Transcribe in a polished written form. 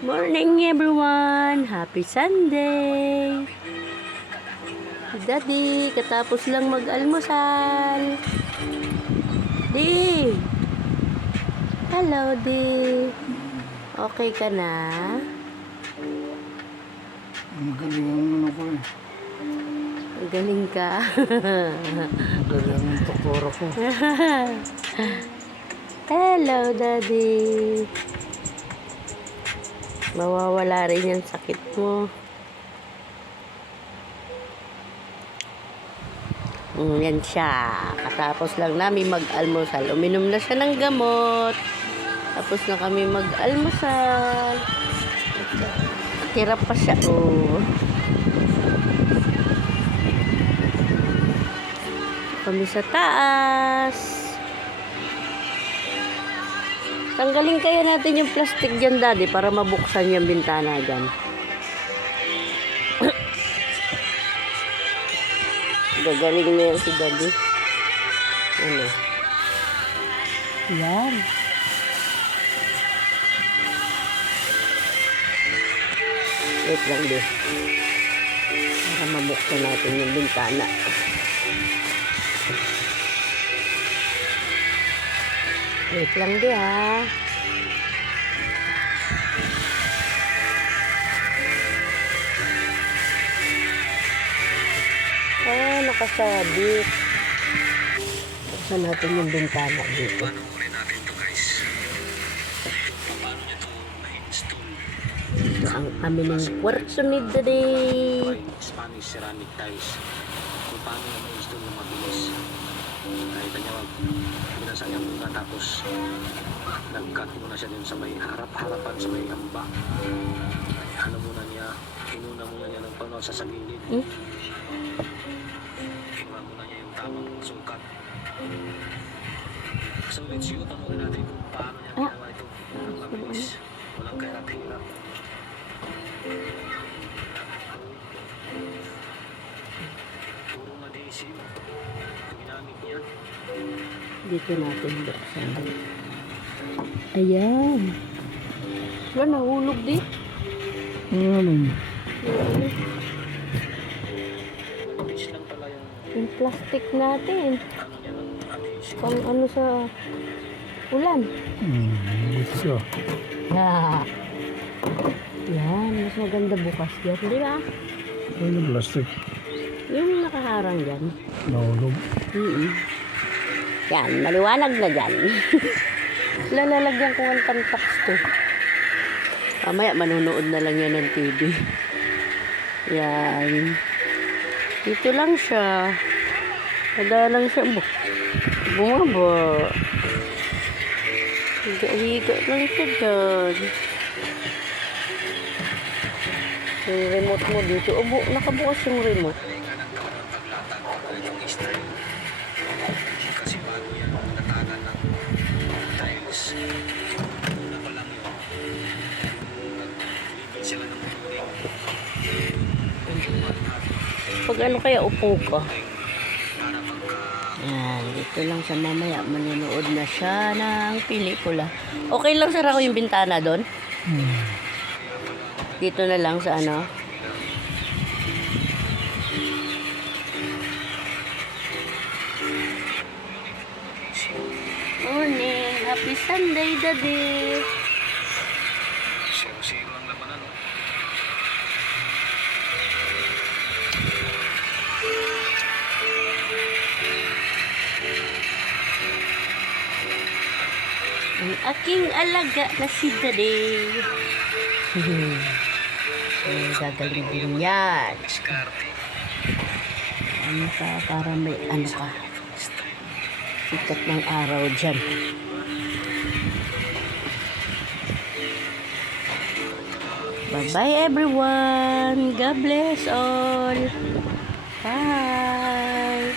Morning everyone! Happy Sunday! Daddy, katapos lang mag-almusal. Di! Hello, Di! Okay ka na? Magaling ang ko eh. Galing ka. Magaling ang tokoro ko. Hello, Daddy! Mawawala rin yung sakit mo. Yan siya. Katapos lang namin mag-almusal. Uminom na siya ng gamot. Tapos na kami mag-almusal. Tira pa siya. Oh. Kami sa taas. Tanggalin kaya natin yung plastic dyan, Daddy, para mabuksan yung bintana dyan. Gagaling na yan si Daddy. Ano? Yan. Wait lang, di. Para mabuksan natin yung bintana. Wait lang, di, ha. Nakasabit. Buksan natin yung bintana dito. Ito ang aming kwarto ni Daddy. Spanish ceramic tiles. Kung paano na ma-install na mabilis. Kahit niya binasayang muna tapos nag-cut muna siya dun sa may harap-harapan sa may amba. Ano muna niya, inuna muna niya ng pano sa gilid. Iwa muna niya yung tamang sukat. So let's see, panoorin natin kung paano niya ginawa ito. Ang mabilis. Walang kahirap-hirap. Purong adhesive. Ginamit niya. Dito natin buksan. Ayan. Wala, nahulog di. Mabilis lang pala Yung plastic natin. ano niya ng adhesive. Pang ano sa ulan. Gusto. Yan, mas maganda bukas dyan. Di ba? Ano plastic? Yung nakaharang dyan. Nahulog. Yan, maliwanag na dyan. Lalagyan ko ng tantax to. Mamaya, manunood na lang yan ng TV. Yan. Dito lang siya. Kada lang siya. Bumaba. Higa-higa lang siya dyan. Yung remote mo dito. Nakabukas yung remote. Kasi bago yan natanan ng tiles. Una pa lang yun. Bibig sila ng flooring. Pag ano kaya upo ka. Para pagka Yan, dito lang sa mamaya. Manonood na siya ng pelikula. Okay lang sara ko yung bintana doon? Dito na lang sa ano? Morning! Happy Sunday, Daddy! zero-zero lang naman ano. Ang aking alaga na si Daddy. Gagaling din yan. Diskarte. Ano ka, para may ano ka. Sikat ng araw dyan. Bye-bye everyone. God bless all. Bye.